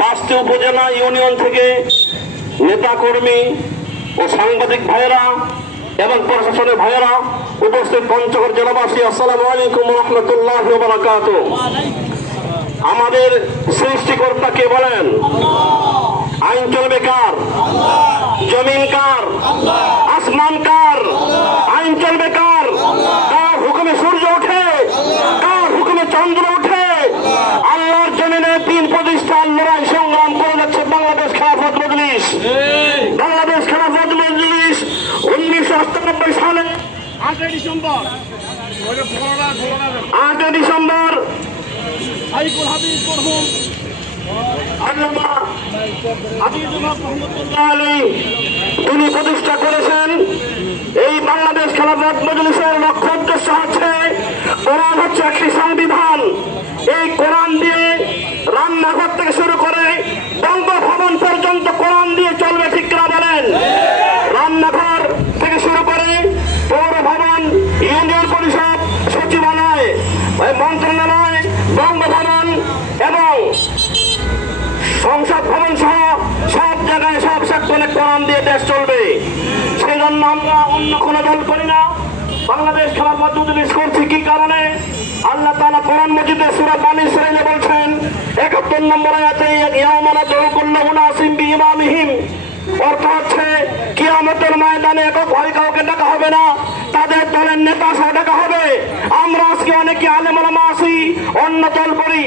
পাঁচটি উপজেলা ইউনিয়ন থেকে নেতাকর্মী ও সাংবাদিক ভাইয়েরা এবং প্রশাসনের ভাইয়েরা উপস্থিত পঞ্চগড় জেলাবাসী, আসসালামু আলাইকুম রহমতুল্লাহ আমাদের সৃষ্টিকর্তা কে বলেন, আইন চলবে কার? জমিন কার? আসমান কার? আইন চলবে কার? কার হুকুমে সূর্য ওঠে? কার হুকুমে চন্দ্র ওঠে আল্লাহর জমিনে তিন প্রতিষ্ঠান লড়াই সংগ্রাম করে যাচ্ছে বাংলাদেশ খেলাফত মজলিস বাংলাদেশ খেলাফত মজলিস উনিশশো অষ্টানব্বই সালে আটই ডিসেম্বর। আটই ডিসেম্বর। হাবিব মরহুম তিনি প্রতিষ্ঠা করেছেন। এই বাংলাদেশ খেলাফত মজলিসের লক্ষ্য উদ্দেশ্য হচ্ছে কোরআন হচ্ছে একটি সংবিধান। এই কোরআন দিয়ে রান্নাঘর থেকে শুরু করে বঙ্গভবন সংসদ ভবন সহ সব জায়গায় সব সেক্টরে কোরআন দিয়ে দেশ চলবে। সেই জন্য আমরা অন্য কোনো দল করি না। বাংলাদেশ খেলার মধ্যে করছি কি কারণে? আল্লাহ তাআলা কোরআন মজিদে সূরা বানী ইসরাঈলে বলছেন 71 নম্বর আয়াতে, ইয়াউমানা যুকুল্লু নাসিম বিইমামিহিম অর্থ হচ্ছে, কিয়ামতের ময়দানে একক ভয় কাউকে ডাকা হবে না। তাদের দলের নেতা সহ ডাকা হবে আমরা আজকে অনেকে আলেমালামা অন্য দল করি।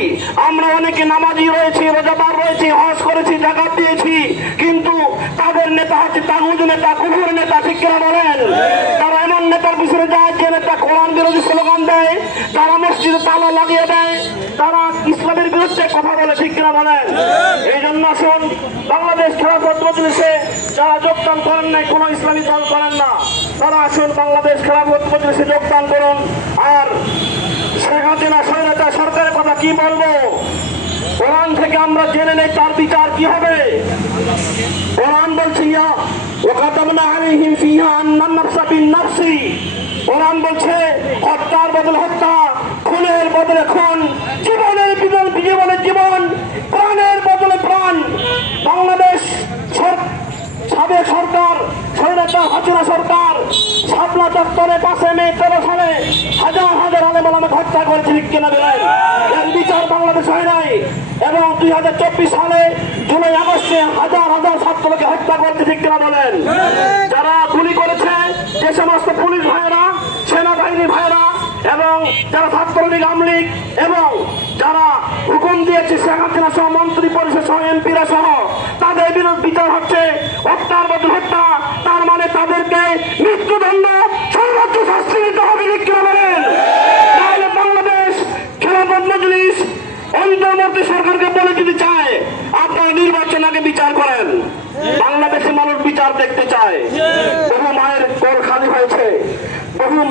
আমরা অনেকে নামাজি রয়েছি, রোজাদার রয়েছি, হজ করেছি, জাকাত দিয়েছি। কিন্তু তাদের নেতা হচ্ছে তাগুজ নেতা কুহুর নেতা, ঠিক কিনা বলেন? তারা এমন নেতার পিছনে যায় যে নেতা কোরআন বিরোধী স্লোগান দেয়, তারা মসজিদে তালা লাগিয়ে দেয়, তারা ইসলামের বিরুদ্ধে কথা বলে, ঠিক কিনা বলেন? এই জন্য আসুন, বাংলাদেশ খেলাফত মজলিসে যারা যোগদান করেন নাই, কোনো ইসলামী দল করেন না, তারা আসুন বাংলাদেশ খেলাফত মজলিসে যোগদান করুন। আর শেখ হাসিনা স্বাধীনতা সরকারের কথা কি বলব? কোরআন থেকে আমরা জেনে নেই তার বিচার কি হবে। কোরআন বলছে ওয়াকাতাবনা আলাইহিম ফিহা আন্নান নাফসা বিন নাফসি। কোরআন বলছে, হত্যার বদলে হত্যা, খুনের বদলে খুন, জীবনের বিদল জীবনের জীবন, প্রাণের বদলে প্রাণ। বাংলাদেশ সাবেক সরকার, স্বাধীনতা হাসিনা সরকার, শাপলা চত্বরে পাশে মে তেরো সালে হাজার হাজার করেছে ঠিক কিনা এর বিচার বাংলাদেশ হয় নাই। এবং দুই হাজার চব্বিশ সালে জুলাই আগস্টে হাজার হাজার ছাত্রকে হত্যা করেছে ঠিক কিনা বলেন। যারা গুলি করেছে যে সমস্ত পুলিশ ভাইয়েরা সেনাবাহিনী ভাইয়েরা, এবং যারা ছাত্রলীগ, আমলীগ, এবং যারা হুকুম দিয়েছে শেখ হাসিনা সহ মন্ত্রী পরিষদ সহ এমপিরা সহ, তাদের বিরুদ্ধে বিচার হচ্ছে। হত্যার বদল হত্যা বাংলাদেশের মানুষ বিচার দেখতে চায়।